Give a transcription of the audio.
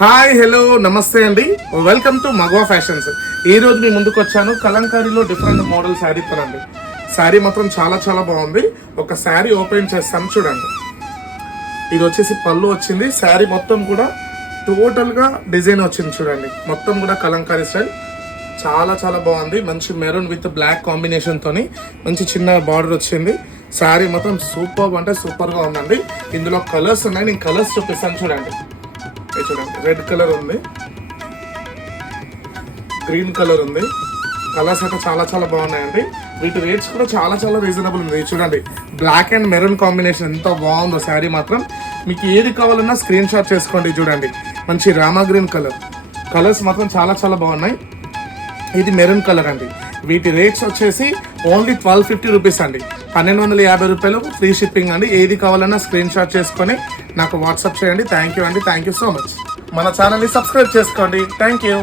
Hi hello నమస్తే అండి, welcome to మగవా fashions. ఈ రోజు మీ ముందుకు వచ్చాను కలంకారీలో డిఫరెంట్ మోడల్ శారీతో అండి. శారీ మాత్రం చాలా చాలా బాగుంది. ఒక శారీ ఓపెన్ చేస్తాను చూడండి. ఇది వచ్చేసి పళ్ళు వచ్చింది. శారీ మొత్తం కూడా టోటల్గా డిజైన్ వచ్చింది చూడండి. మొత్తం కూడా కలంకారీ స్టైల్ చాలా చాలా బాగుంది. మంచి మెరూన్ విత్ బ్లాక్ కాంబినేషన్ తోని మంచి చిన్న బార్డర్ వచ్చింది. శారీ మొత్తం సూపర్ అంటే సూపర్గా ఉందండి. ఇందులో కలర్స్ ఉన్నాయి, నేను కలర్స్ చూపిస్తాను చూడండి. చూడండి, రెడ్ కలర్ ఉంది, గ్రీన్ కలర్ ఉంది. కలర్స్ అయితే చాలా చాలా బాగున్నాయండి. వీటి రేట్స్ కూడా చాలా చాలా రీజనబుల్ ఉంది. చూడండి, బ్లాక్ అండ్ మెరూన్ కాంబినేషన్ ఎంత బాగుందో. శారీ మాత్రం మీకు ఏది కావాలన్నా స్క్రీన్ షాట్ చేసుకోండి. చూడండి, మంచి రామా గ్రీన్ కలర్. కలర్స్ మాత్రం చాలా చాలా బాగున్నాయి. ఇది మెరూన్ కలర్ అండి. వీటి రేట్స్ వచ్చేసి ఓన్లీ 1250 రూపీస్ అండి. 1250 రూపాయలు, ఫ్రీ షిప్పింగ్ అండి. ఏది కావాలన్నా స్క్రీన్ షాట్ చేసుకొని నాకు వాట్సాప్ చేయండి. థ్యాంక్ యూ అండి, థ్యాంక్ యూ సో మచ్. మన ఛానల్ని సబ్స్క్రైబ్ చేసుకోండి. Thank you.